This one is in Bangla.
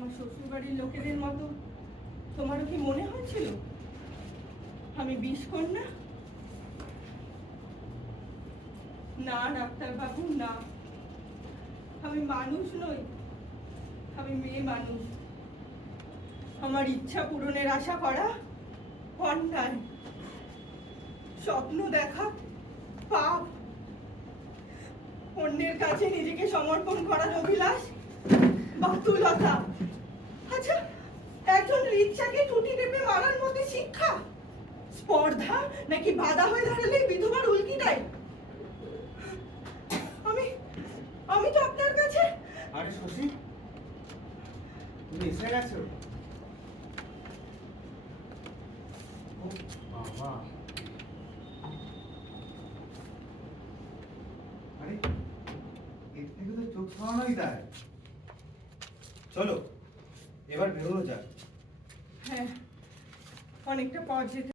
আমার শ্বশুরবাড়ির লোকেদের মতো তোমারও কি মনে হয়েছিল? আমি বিষ কন্যা না, ডাক্তারবাবু, না। আমি মানুষ নই, আমি মেয়ে মানুষ। আমার ইচ্ছা পূরণের আশা করা অন্যায়। স্বপ্ন দেখা, পাপ। অন্যের কাছে নিজেকে সমর্পণ করার অভিলাষ রিক্সাকে টুটি টেপে মারার মধ্যে শিক্ষা? স্পর্ধা নাকি বাধা হয়ে দাঁড়ালে বিধবার উল্কি দেয়? আমি আমি তো আপনার কাছে আরে শশী, তুমি এসে গেছো? বাবা। আরে, এর থেকে তো চোখ সরানোই দেয়। চলো, এবার বেরোনো যাক। হ্যাঁ অনেকটা পথ যেতে